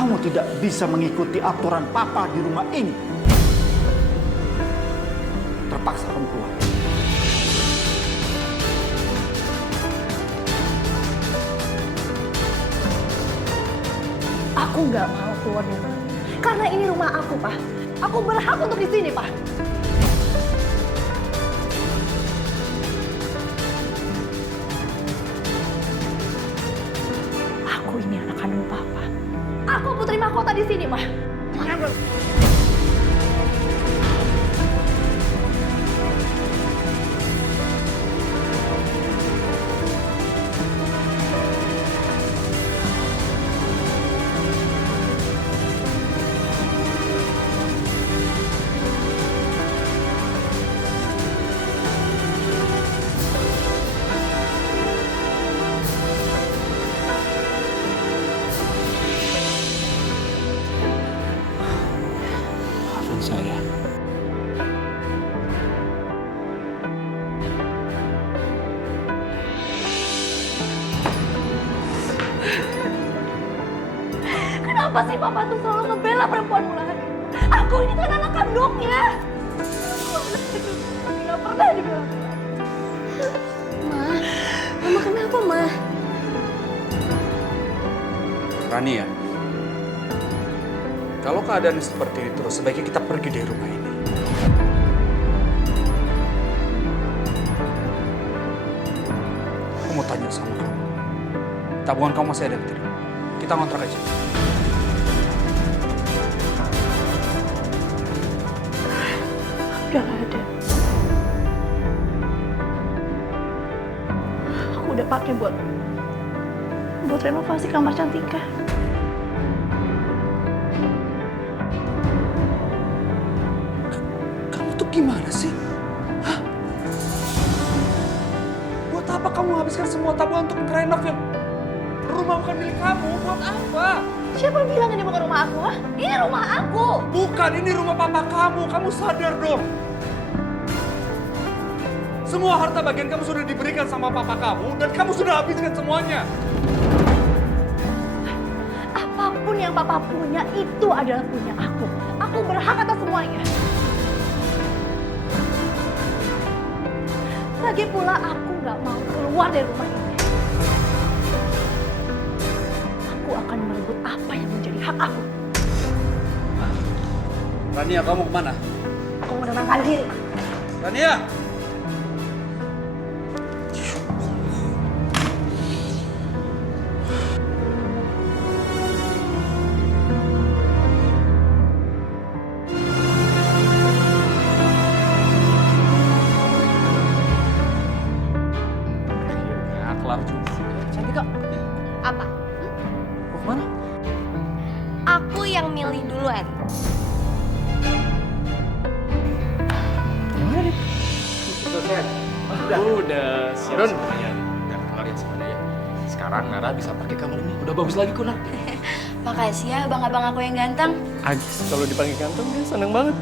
kamu tidak bisa mengikuti aturan papa di rumah ini. Terpaksa kamu keluar. Aku nggak mau keluar dari rumah. Karena ini rumah aku, Pak. Aku berhak untuk di sini, Pak. Aku ini anak kandung Papa. Aku putri mahkota di sini, Pak. Maafin saya. Kenapa sih Papa tuh selalu ngebela perempuan murahan? Aku ini kan anak kandungnya. Nggak pernah dibela. Mama kenapa, Ma? Rani ya, kalau keadaan seperti ini terus, sebaiknya kita pergi dari rumah ini. Aku mau tanya sama kamu. Tabungan kamu masih ada tidak? Kita ngontrak aja. Udah nggak ada. Aku udah pakai buat renovasi kamar Cantika. Kamu tuh gimana sih? Hah? Buat apa kamu habiskan semua tabungan untuk renov yang rumah bukan milik kamu? Buat apa? Siapa bilang ini bukan rumah aku, ha? Ini rumah aku. Bukan, ini rumah papa kamu. Kamu sadar dong. Semua harta bagian kamu sudah diberikan sama papa kamu dan kamu sudah habiskan semuanya. Apapun yang Papa punya itu adalah punya aku. Aku berhak atas semuanya. Lagi pula aku nggak mau keluar dari rumah ini. Aku akan merebut apa yang menjadi hak aku. Rania, kamu kemana? Aku menenangkan diri, Ma. Rania! Akhirnya kelar juga. Cantika, Apa? Mau kemana? Aku yang milih duluan. Udah siap semuanya. Dan kalian semuanya ya. Sekarang Nara bisa pakai kamar ini. Udah bagus lagi kok, Nar. Makasih ya abang-abang aku yang ganteng. Agis kalau dipanggil ganteng dia seneng banget.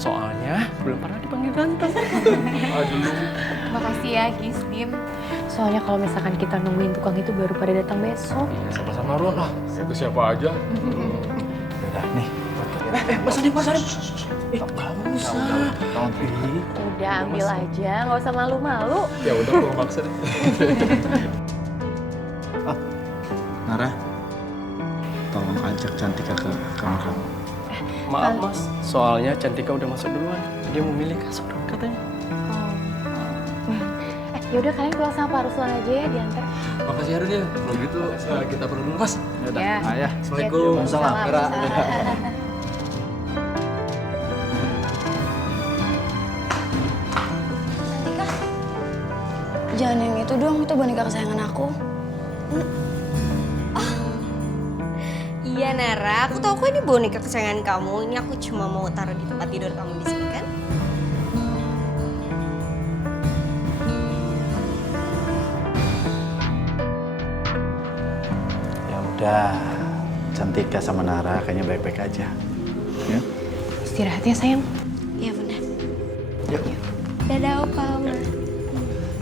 Soalnya belum pernah dipanggil ganteng. Aduh. Makasih ya, Gis, Tim. Soalnya kalau misalkan kita nungguin tukang itu baru pada datang besok. Iya, sama-sama Ron. Ah, itu siapa aja. Udah, nih. Mas Adim. Kamu usah. Udah ambil aja, nggak usah malu-malu. Ya udah, gua maksa deh. Nara, tolong ajak Cantika ke kamar kamu. Maaf Mas, soalnya Cantika udah masuk duluan. Dia mau milih kasur katanya. Yaudah kalian pulang sama Pak Ruslan aja ya, diantar. Makasih ya Ron ya. Kalau gitu kita perlu dulu Mas. Yaudah, Ya. ayah. Assalamualaikum. Waalaikumsalam. Nara. Cantika, jangan yang itu dong, itu boneka kesayangan aku. Oh. Iya Nara, aku tahu kok ini boneka kesayangan kamu. Ini aku cuma mau taruh di tempat tidur kamu di sini kan? Ya udah, Cantika sama Nara kayaknya baik-baik aja. Ya? Istirahat ya, sayang. Iya benar. Yuk. Dadah Opa, Oma.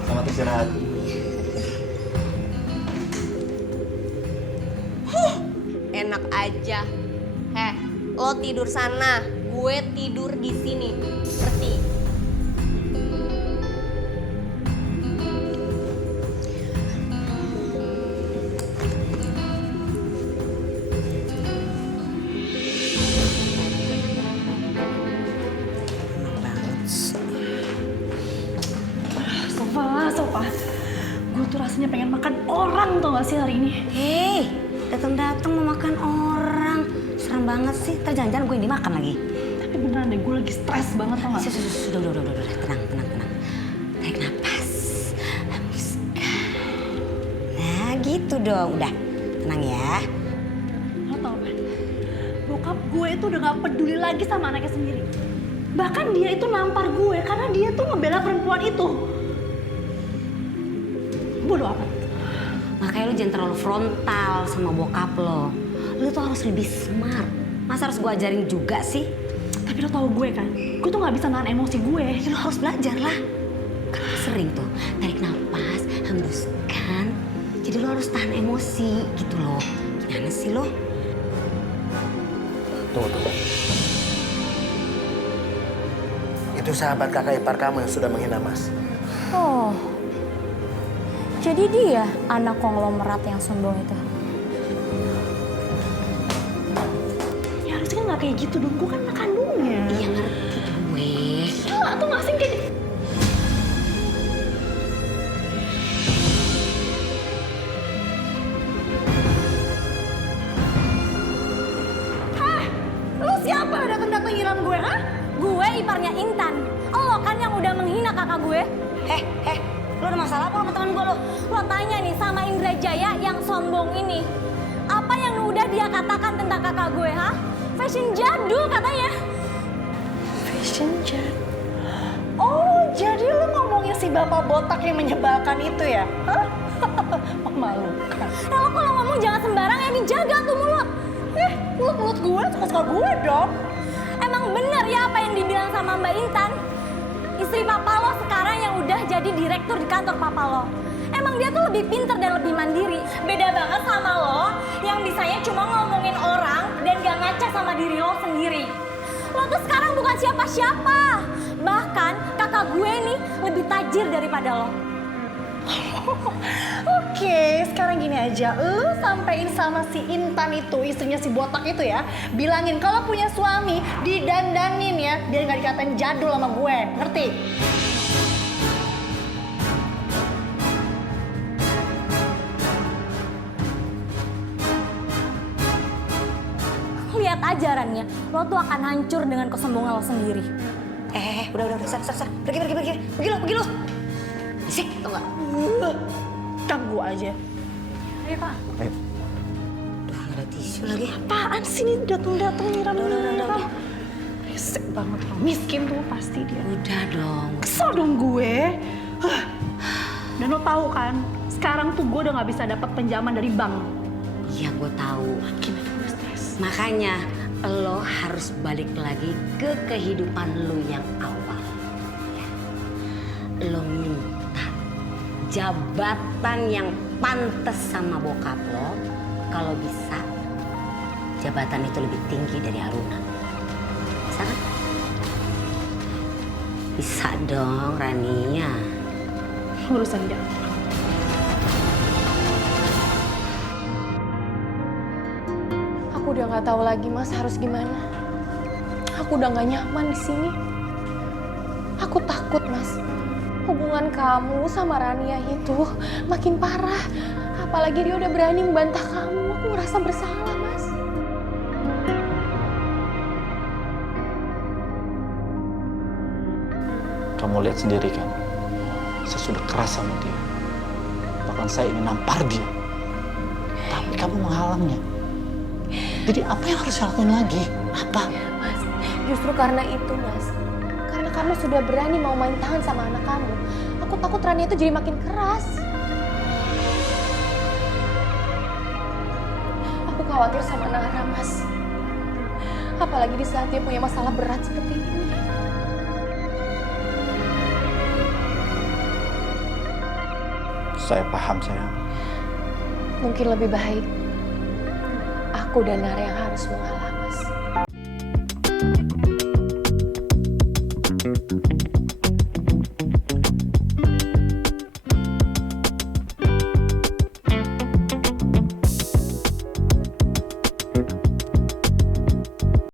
Selamat istirahat. Enak enak aja. Lo tidur sana, gue tidur di sini. Ngerti? Sofa. Gue tuh rasanya pengen makan orang tau gak sih hari ini? Hei, datang-datang mau makan orang. Serem banget sih, ntar jangan-jangan gue yang dimakan lagi. Tapi beneran deh, gue lagi stres banget tau gak? Udah. Tenang. Tarik napas. Hembuskan. Nah, gitu dong. Udah, tenang ya. Lo tau kan, bokap gue itu udah gak peduli lagi sama anaknya sendiri. Bahkan dia itu nampar gue karena dia tuh ngebela perempuan itu. Bodoh amat. Makanya lu jangan terlalu frontal sama bokap lo. Lu tuh harus lebih smart. Masa harus gue ajarin juga sih? Tapi lo tau gue kan, gue tuh gak bisa nahan emosi gue. Ya lu harus belajar lah. Kan lu sering tuh tarik napas, hembuskan. Jadi lu harus tahan emosi gitu loh. Gimana sih lo? Tunggu. Itu sahabat kakak ipar kamu yang sudah menghina Mas. Oh, jadi dia anak konglomerat yang sombong itu. Ya harusnya kan gak kayak gitu dong, gue kan anak kandungnya. Iya ngerti gue. Gila tuh gak sih kayak lu siapa datang-datang nyiram gue, ha? Gue iparnya Intan. Lo kan yang udah menghina kakak gue. Lo ada masalah apa sama teman gue lo? Lo tanya nih sama Indra Jaya yang sombong ini. Apa yang udah dia katakan tentang kakak gue, ha? Fashion jadul katanya. fashion jadul? Oh, jadi lu ngomongin si bapak botak yang menyebalkan itu ya? Hah? Memalukan. Lo kalau ngomong jangan sembarang ya, dijaga tuh mulut. Mulut gue suka-suka gue dong. Emang bener ya apa yang dibilang sama Mbak Intan? Istri papa lo sekarang yang udah jadi direktur di kantor papa lo. Emang dia tuh lebih pinter dan lebih mandiri. Beda banget sama lo yang bisanya cuma ngomongin orang dan gak ngaca sama diri lo sendiri. Lo tuh sekarang bukan siapa-siapa. Bahkan kakak gue nih lebih tajir daripada lo. Oke, sekarang gini aja. Lu sampein sama si Intan itu, istrinya si botak itu ya. Bilangin kalau punya suami, didandanin ya. Biar gak dikatain jadul sama gue. Ngerti? Lihat ajarannya, lo tuh akan hancur dengan kesombongan lo sendiri. Udah, sar. Pergi lo. Bisik, tau gak? Ganggu aja. Ayo, Pak. Udah gak ada tisu lagi. Apaan sih ini datang-datang nyiram? Udah. Resek banget orang miskin tuh pasti dia. Udah dong. Kesel dong gue. Dan lo tahu kan, sekarang tuh gue udah gak bisa dapat pinjaman dari bank. Iya, gue tahu. Makin gue stres. Makanya lo harus balik lagi ke kehidupan lo yang awal. Lo minta jabatan yang pantas sama bokap lo. Kalau bisa, jabatan itu lebih tinggi dari Aruna. Bisa kan? Bisa dong, Rania. Urusan dia. Aku udah nggak tahu lagi Mas harus gimana. Aku udah nggak nyaman di sini. Aku takut Mas. Hubungan kamu sama Rania itu makin parah. Apalagi dia udah berani membantah kamu. Aku ngerasa bersalah Mas. Kamu lihat sendiri kan, saya sudah keras sama dia. Bahkan saya ingin nampar dia. Tapi kamu menghalangnya. Jadi apa yang harus saya lakuin lagi? Apa? Mas, justru karena itu Mas. Karena kamu sudah berani mau main tangan sama anak kamu. Aku takut Rania itu jadi makin keras. Aku khawatir sama Nara Mas. Apalagi di saat dia punya masalah berat seperti ini. Saya paham sayang. Mungkin lebih baik aku aku dan Nara yang harus mengalah.